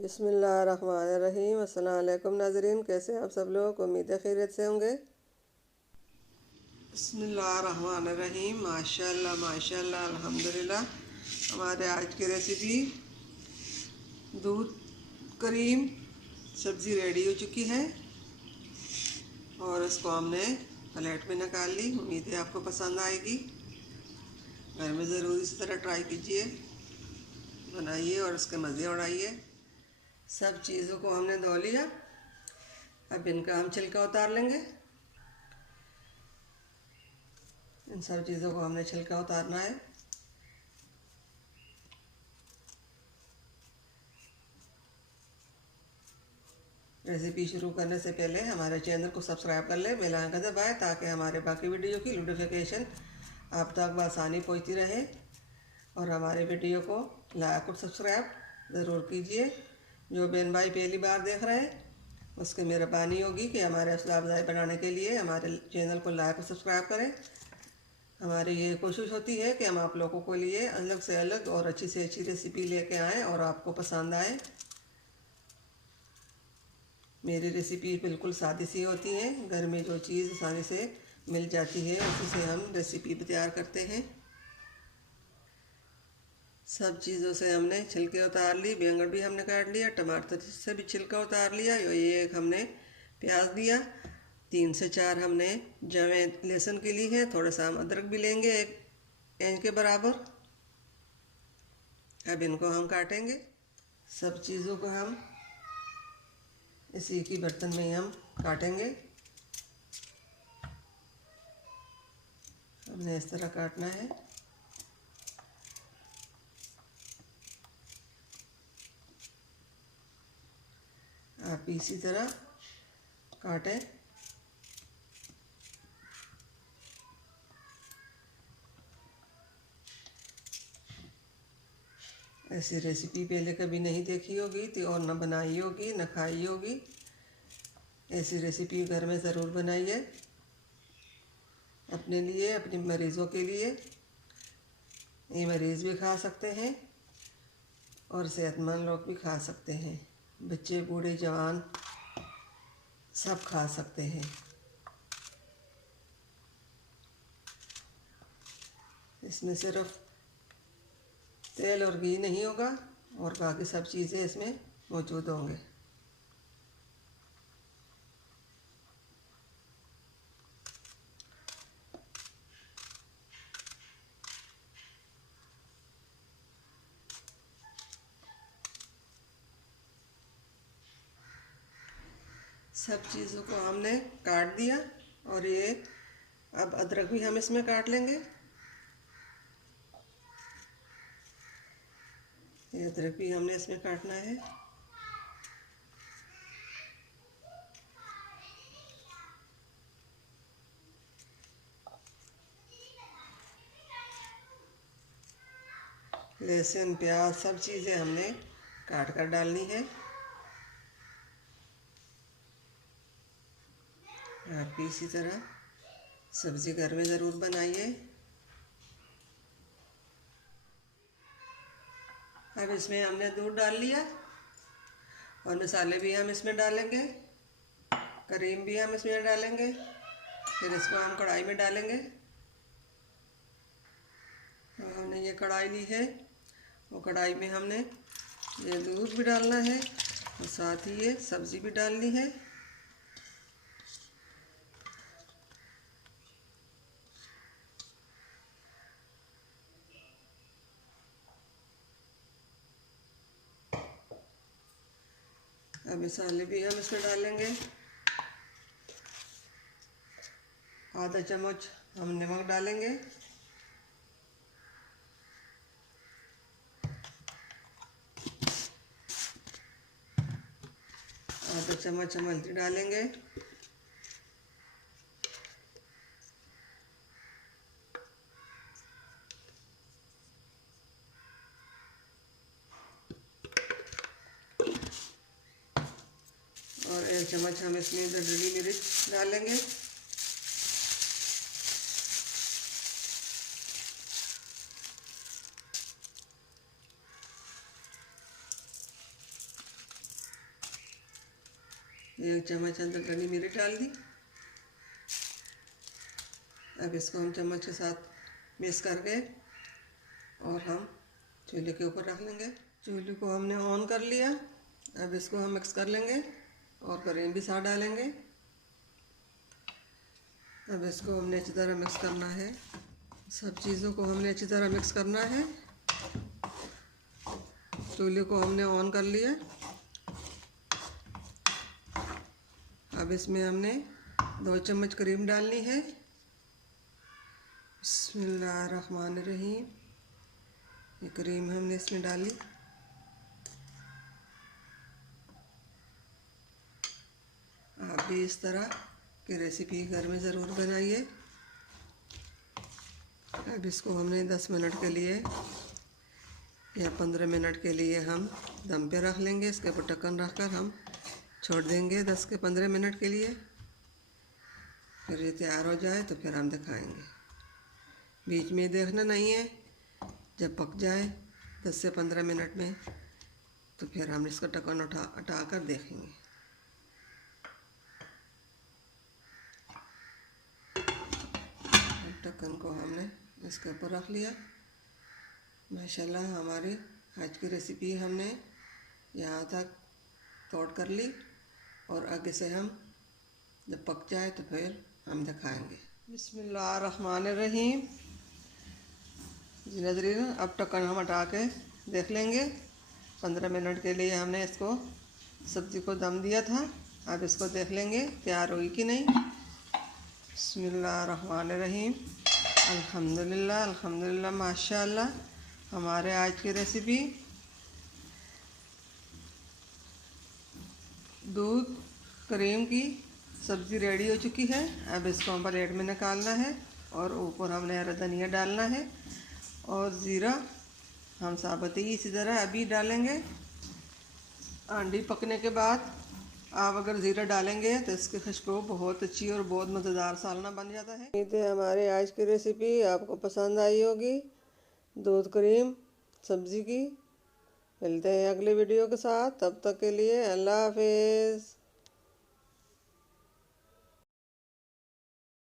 बिस्मिल्लाहिर्रहमानिर्रहीम। अस्सलाम वालेकुम नाज़रीन, कैसे हैं आप सब लोग? उम्मीद है खैरियत से होंगे। बिस्मिल्लाहिर्रहमानिर्रहीम। माशाल्लाह माशाल्लाह अल्हम्दुलिल्लाह। हमारे आज की रेसिपी दूध करीम सब्ज़ी रेडी हो चुकी है और इसको हमने प्लेट में निकाल ली। उम्मीद है आपको पसंद आएगी। घर में ज़रूर इसी तरह ट्राई कीजिए, बनाइए और इसके मज़े उड़ाइए। सब चीज़ों को हमने धो लिया। अब इनका हम छिलका उतार लेंगे। इन सब चीज़ों को हमने छिलका उतारना है। रेसिपी शुरू करने से पहले हमारे चैनल को सब्सक्राइब कर लें, बेल आइकन दबाएं ताकि हमारे बाकी वीडियो की नोटिफिकेशन आप तक बआसानी पहुंचती रहे। और हमारे वीडियो को लाइक और सब्सक्राइब ज़रूर कीजिए। जो बहन भाई पहली बार देख रहे हैं उसकी मेहरबानी होगी कि हमारे हौसला अफजाई बनाने के लिए हमारे चैनल को लाइक और सब्सक्राइब करें। हमारी ये कोशिश होती है कि हम आप लोगों के लिए अलग से अलग और अच्छी से अच्छी रेसिपी लेके आएँ और आपको पसंद आए। मेरी रेसिपी बिल्कुल सादी सी होती है। घर में जो चीज़ आसानी से मिल जाती है उसी से हम रेसिपी तैयार करते हैं। सब चीज़ों से हमने छिलके उतार ली। बैंगन भी हमने काट लिया, टमाटर से भी छिलका उतार लिया। ये एक हमने प्याज दिया, 3 से 4 हमने जवें लहसुन की ली है। थोड़ा सा हम अदरक भी लेंगे, 1 इंच के बराबर। अब इनको हम काटेंगे। सब चीज़ों को हम इसी की बर्तन में ही हम काटेंगे। हमने इस तरह काटना है। आप इसी तरह काटें। ऐसी रेसिपी पहले कभी नहीं देखी होगी तो और न बनाई होगी न खाई होगी। ऐसी रेसिपी घर में ज़रूर बनाइए, अपने लिए, अपने मरीज़ों के लिए। ये मरीज़ भी खा सकते हैं और सेहतमंद लोग भी खा सकते हैं। बच्चे, बूढ़े, जवान सब खा सकते हैं। इसमें सिर्फ तेल और घी नहीं होगा और बाकी सब चीज़ें इसमें मौजूद होंगे। सब चीज़ों को हमने काट दिया और ये अब अदरक भी हम इसमें काट लेंगे। ये अदरक भी हमने इसमें काटना है। लहसुन, प्याज सब चीज़ें हमने काट कर डालनी है। आप भी इसी तरह सब्ज़ी घर में ज़रूर बनाइए। अब इसमें हमने दूध डाल लिया और मसाले भी हम इसमें डालेंगे, करीम भी हम इसमें डालेंगे। फिर इसको हम कढ़ाई में डालेंगे। और हमने ये कढ़ाई ली है और कढ़ाई में हमने ये दूध भी डालना है और साथ ही ये सब्ज़ी भी डालनी है। अब मसाले भी हम इसमें डालेंगे। आधा चम्मच हम नमक डालेंगे। आधा चम्मच हम हल्दी डालेंगे। और 1 चम्मच हम इसमें दरदरी मिर्च डालेंगे। 1 चम्मच अंदर धनी मिर्च डाल दी। अब इसको हम चम्मच के साथ मिक्स करके और हम चूल्हे के ऊपर रख लेंगे। चूल्हे को हमने ऑन कर लिया। अब इसको हम मिक्स कर लेंगे और क्रीम भी साथ डालेंगे। अब इसको हमने अच्छी तरह मिक्स करना है। सब चीज़ों को हमने अच्छी तरह मिक्स करना है। चूल्हे को हमने ऑन कर लिया। अब इसमें हमने 2 चम्मच क्रीम डालनी है। बिस्मिल्लाहिर्रहमानिर्रहीम। ये क्रीम हमने इसमें डाली। आप भी इस तरह की रेसिपी घर में ज़रूर बनाइए। अब इसको हमने 10 मिनट के लिए या 15 मिनट के लिए हम दम पे रख लेंगे। इसके ऊपर ढक्कन रखकर हम छोड़ देंगे 10 से 15 मिनट के लिए। फिर ये तैयार हो जाए तो फिर हम दिखाएंगे। बीच में देखना नहीं है, जब पक जाए 10 से 15 मिनट में तो फिर हम इसका ढक्कन हटा कर देखेंगे। ढक्कन को हमने इसके ऊपर रख लिया। माशाल्लाह हमारी आज की रेसिपी हमने यहाँ तक तोड़ कर ली और आगे से हम जब पक जाए तो फिर हम दिखाएंगे। बिस्मिल्लाहिर्रहमानिर्रहीम। जी नज़रीन, अब ढक्कन हम हटा के देख लेंगे। 15 मिनट के लिए हमने इसको सब्ज़ी को दम दिया था। अब इसको देख लेंगे तैयार हुई कि नहीं। बिस्मिल्लाहिर्रहमानिर्रहीम। अल्हम्दुलिल्लाह अल्हम्दुलिल्लाह माशाल्लाह हमारे आज की रेसिपी दूध क्रीम की सब्ज़ी रेडी हो चुकी है। अब इसको हम प्लेट में निकालना है और ऊपर हमने हरा धनिया डालना है और ज़ीरा हम साबुत ही इसी तरह अभी डालेंगे। अंडी पकने के बाद आप अगर ज़ीरा डालेंगे तो इसकी खुशबू बहुत अच्छी और बहुत मज़ेदार सालना बन जाता है। उम्मीद है हमारी आज की रेसिपी आपको पसंद आई होगी, दूध क्रीम सब्ज़ी की। मिलते हैं अगले वीडियो के साथ, तब तक के लिए अल्लाह हाफिज़।